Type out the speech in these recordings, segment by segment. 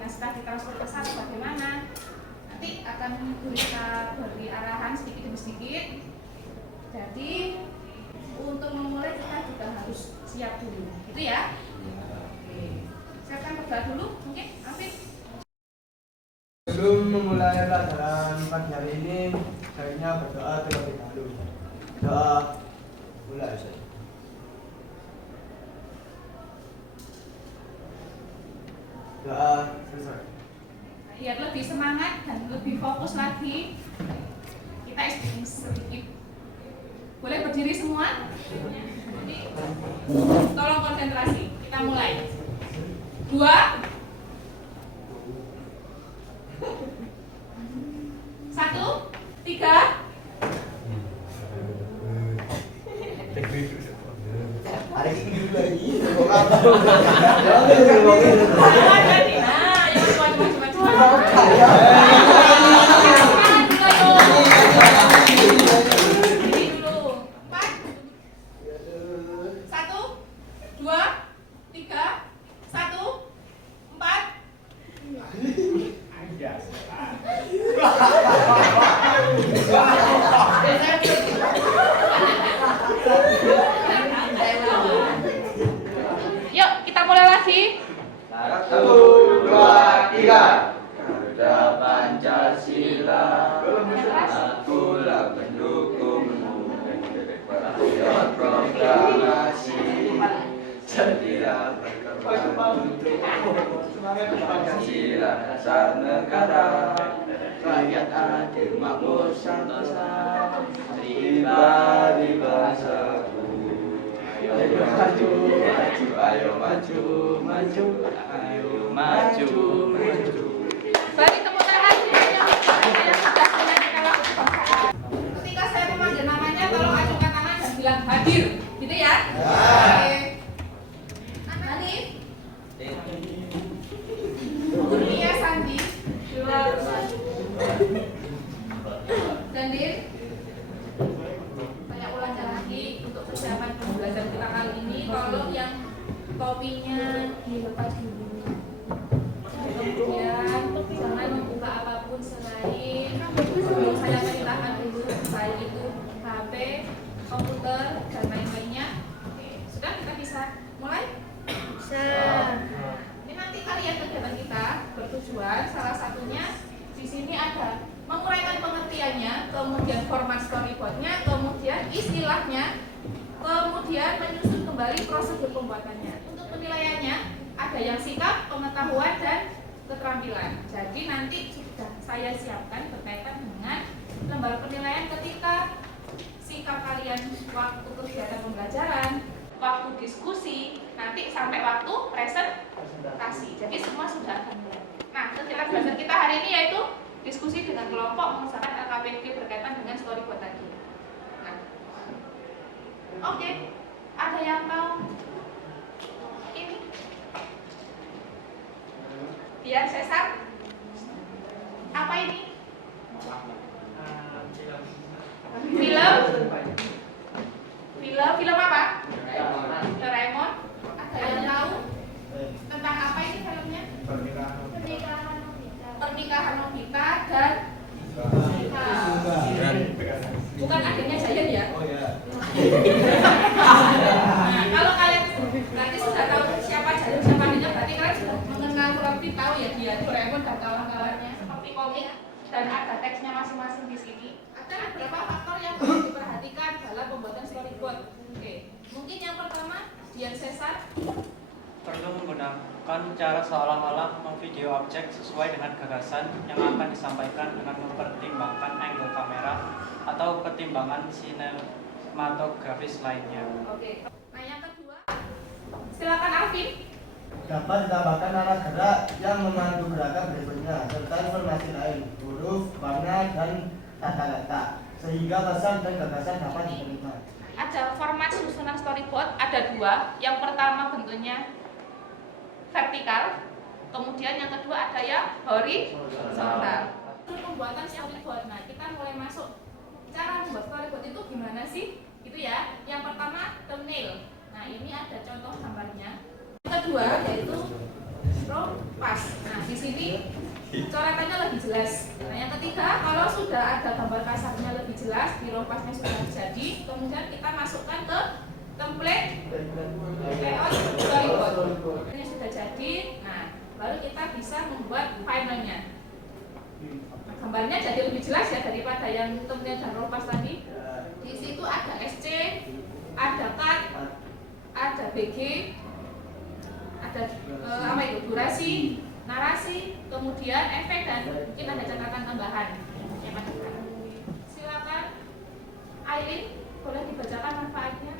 naskah ditransfer ke satu bagaimana? Nanti akan kita beri arahan sedikit demi sedikit. Jadi untuk memulai kita juga harus siap dulu, gitu ya. Oke, saya akan berdoa dulu, mungkin Afif. Sebelum memulai pelajaran pagi hari ini, sebaiknya berdoa terlebih dahulu. Doa mulai. Doa selesai. Biar lebih semangat dan lebih fokus lagi, kita istirahat sedikit. Boleh berdiri semua? Jadi, tolong konsentrasi. Kita mulai. 2, 1, 3. Hari ini lagi. Yuk, kita mulai lagi. 1, 2, 3. Garuda Pancasila, akulah pendukungmu. Patriot proklamasi, jadilah berkorban untukmu. Pancasila dasar negara, rakyat adil makmur sentosa, pribadi bangsaku. Ayo maju, maju, ayo maju, maju, ayo maju, maju. Beri tepuk tangan yang sudah pernah kita lakukan. Ketika saya memanggil namanya, tolong acungkan tangan dan bilang hadir, gitu ya? Oke. Hanif, Kurnia Sandi, Dandir. Saya ulang lagi untuk persiapan pembelajaran kita kali ini. Tolong yang topinya dilepas dulu. Kemudian jangan membuka apapun selain saya perintahkan dulu, baik itu HP, komputer, dan lain-lainnya. Oke, sudah kita bisa mulai? Bisa. Ini nanti kalian kegiatan kita bertujuan salah satunya di sini ada menguraikan pengertiannya, kemudian format storyboardnya, kemudian istilahnya, kemudian menyusun kembali prosedur pembuatannya. Untuk penilaiannya ada yang sikap, pengetahuan, dan keterampilan. Jadi nanti sudah saya siapkan berkaitan dengan lembar penilaian ketika sikap kalian waktu kegiatan pembelajaran, waktu diskusi, nanti sampai waktu presentasi. Jadi semua sudah akan mulai. Nah, kegiatan belajar kita hari ini yaitu diskusi dengan kelompok mengusahakan LKPD berkaitan dengan storyboard tadi. Nah, oke, ada yang mau ini? Biar Cesar. Apa ini? Film apa? Doraemon. Ada yang tahu tentang apa ini filmnya? Pernikahan Nobita dan bukan adiknya Giant ya? Oh ya. Nah, kalau kalian berarti sudah tahu siapa Giant, siapa adiknya, berarti kalian sudah mengenal kurang lebih tahu ya dia Doraemon dan kawan-kawannya seperti komik dan ada teksnya masing-masing di sini. Ada beberapa faktor yang perlu diperhatikan dalam pembuatan storyboard. Oke, mungkin yang pertama Dian Cesar perlu menggunakan cara seolah-olah memvideo objek sesuai dengan gagasan yang akan disampaikan dengan mempertimbangkan angle kamera atau pertimbangan sinematografis lainnya. Oke. Nah, yang kedua, silakan Alvin. Dapat ditambahkan arah gerak yang memandu gerakan berikutnya serta informasi lain, huruf, warna, dan tata letak, sehingga pesan dan gagasan dapat diterima. Ada format susunan storyboard, ada dua. Yang pertama bentuknya vertikal, kemudian yang kedua ada yang horizontal. Pembuatan storyboard. Nah, kita mulai masuk. Cara membuat storyboard itu gimana sih? Gitu ya. Yang pertama thumbnail. Nah, ini ada contoh gambarnya. Yang kedua yaitu Rompas. Nah, di sini coretannya lebih jelas. Nah, yang ketiga, kalau sudah ada gambar kasarnya lebih jelas, di rompasnya sudah jadi, kemudian kita masukkan ke template layout storyboard. Ini sudah jadi. Nah, baru kita bisa membuat filenya. Nah, gambarnya jadi lebih jelas ya daripada yang template dan rompas tadi. Di situ ada SC, ada cut, ada BG, ada apa itu, durasi, narasi, kemudian efek, dan mungkin ada catatan tambahan yang masukkan. Silakan Aileen, boleh dibacakan manfaatnya.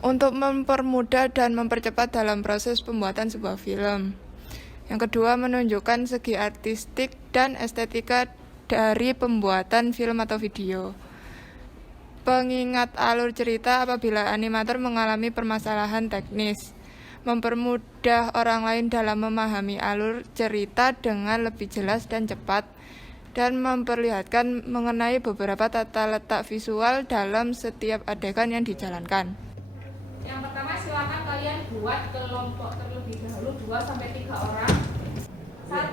Untuk mempermudah dan mempercepat dalam proses pembuatan sebuah film. Yang kedua, menunjukkan segi artistik dan estetika dari pembuatan film atau video. Pengingat alur cerita apabila animator mengalami permasalahan teknis. Mempermudah orang lain dalam memahami alur cerita dengan lebih jelas dan cepat, dan memperlihatkan mengenai beberapa tata letak visual dalam setiap adegan yang dijalankan. Yang pertama, silakan kalian buat kelompok terlebih dahulu 2-3 orang. 1,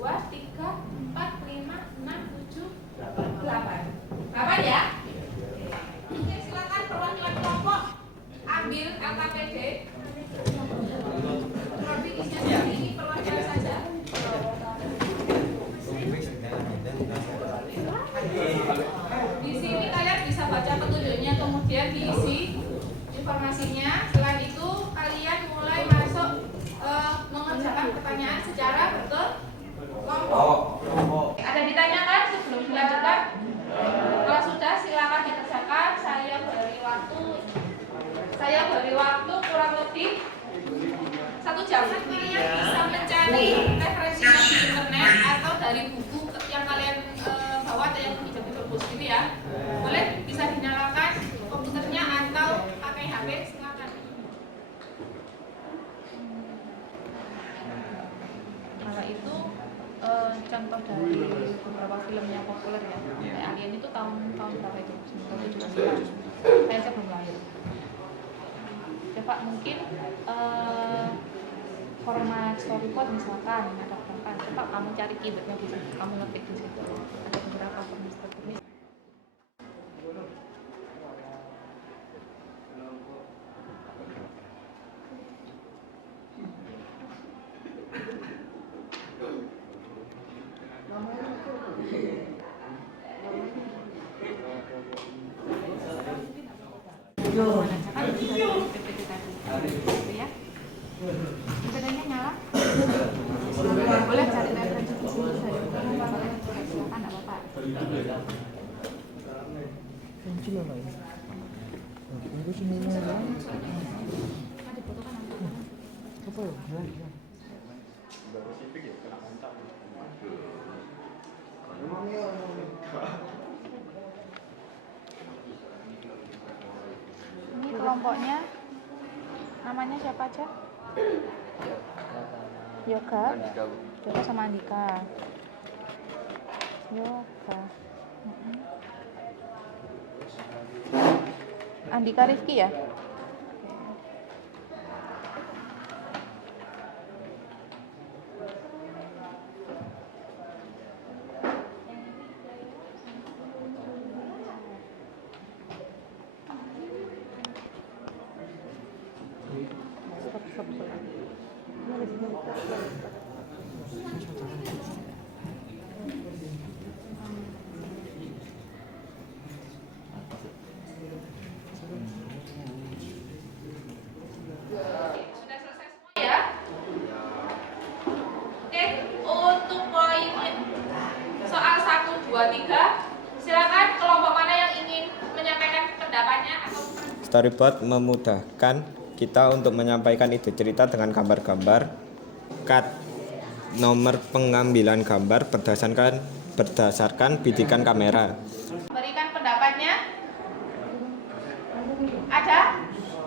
2, 3, 4, 5, 6, 7, 8. 8 ya? Oke, silakan perwakilan kelompok ambil LKPD. Kronologisnya seperti ini, perwakilan saja. Di sini kalian bisa baca petunjuknya, kemudian diisi informasinya. Selain itu, kalian mulai masuk mengerjakan pertanyaan secara berkelompok. Ada ditanyakan sebelum dilanjutkan? Kalau sudah, silakan dikerjakan. Saya beri waktu kurang lebih 1 jam. Kalian bisa mencari referensinya di internet atau dari buku yang kalian bawa atau yang pinjam di perpus gitu ya. Boleh, bisa dinyalakan komputernya atau pakai HP, silakan. Kalau itu contoh dari beberapa film yang populer ya. Kayak Alien itu tahun berapa itu? 1979. Saya belum lahir. Coba mungkin format storyboard misalkan ada berapa? Coba kamu cari keywordnya di situ, kamu ngetik di situ. Ada beberapa format seperti ini. Bedanya nyala. Boleh cari referensi di sini saja. Silakan, enggak apa-apa. Ini kelompoknya namanya siapa aja? Yoga sama Andika. Yoga. Andika Rifki ya? Sudah selesai semua ya? Oke, untuk poin soal 1, 2, 3, silakan kelompok mana yang ingin menyampaikan pendapatnya atau Storyboard memudahkan kita untuk menyampaikan ide cerita dengan gambar-gambar. Cut nomor pengambilan gambar berdasarkan bidikan kamera. berikan pendapatnya? Ada?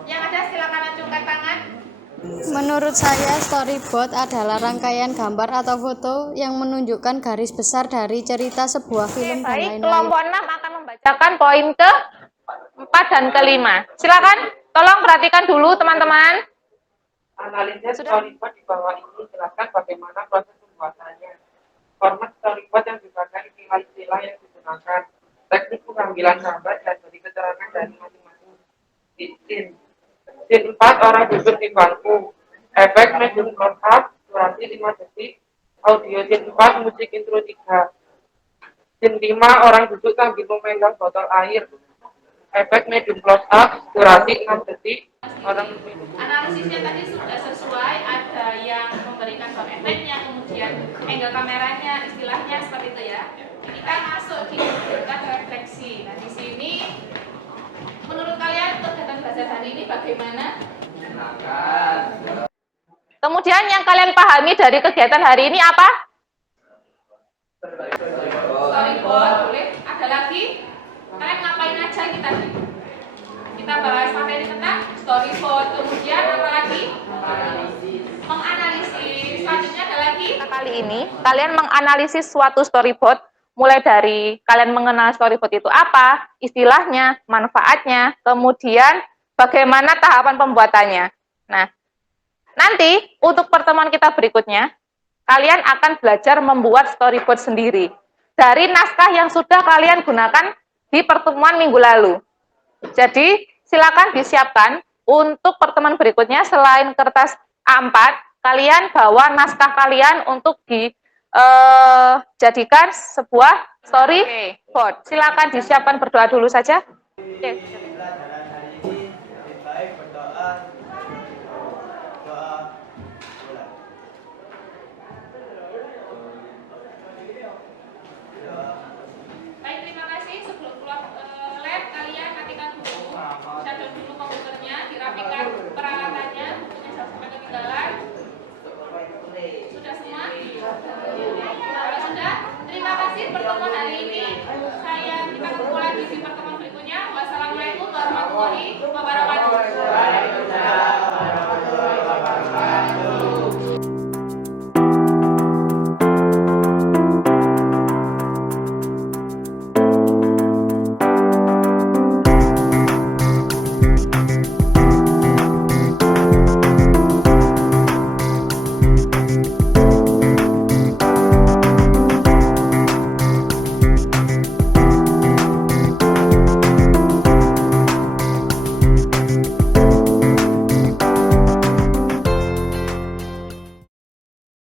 Yang ada silakan acungkan tangan. Menurut saya, storyboard adalah rangkaian gambar atau foto yang menunjukkan garis besar dari cerita sebuah film dan Baik, lain-lain. kelompok 6 akan membacakan poin ke-4 dan ke-5. Silakan, tolong perhatikan dulu teman-teman. Analisis storyboard di bawah ini jelaskan bagaimana proses pembuatannya. Format storyboard yang dipakai, istilah-istilah yang digunakan, teknik pengambilan gambar dan beri keterangan dari masing-masing scene. Scene 4, orang duduk di bangku. Efek medium close up, durasi 5 detik. Audio scene 4, musik intro 3. Scene 5, orang duduk sambil memegang botol air. Efek medium close up, durasi 6 detik. Orang Analisisnya tadi sudah sesuai, ada yang memberikan sound efeknya, kemudian angle kameranya, istilahnya seperti itu ya. Kita masuk di kegiatan refleksi. Nah di sini, menurut kalian kegiatan belajar hari ini bagaimana? Kemudian yang kalian pahami dari kegiatan hari ini apa? Storyboard, boleh. Ada lagi? Kalian ngapain aja ini tadi? Kita bahas materi tentang storyboard, kemudian apa lagi? Menganalisis. Selanjutnya ada lagi? Kali ini kalian menganalisis suatu storyboard, mulai dari kalian mengenal storyboard itu apa, istilahnya, manfaatnya, kemudian bagaimana tahapan pembuatannya. Nah, nanti untuk pertemuan kita berikutnya, kalian akan belajar membuat storyboard sendiri dari naskah yang sudah kalian gunakan di pertemuan minggu lalu. Jadi, silakan disiapkan untuk pertemuan berikutnya selain kertas A4, kalian bawa naskah kalian untuk dijadikan sebuah storyboard. Silakan disiapkan, berdoa dulu saja. Oke.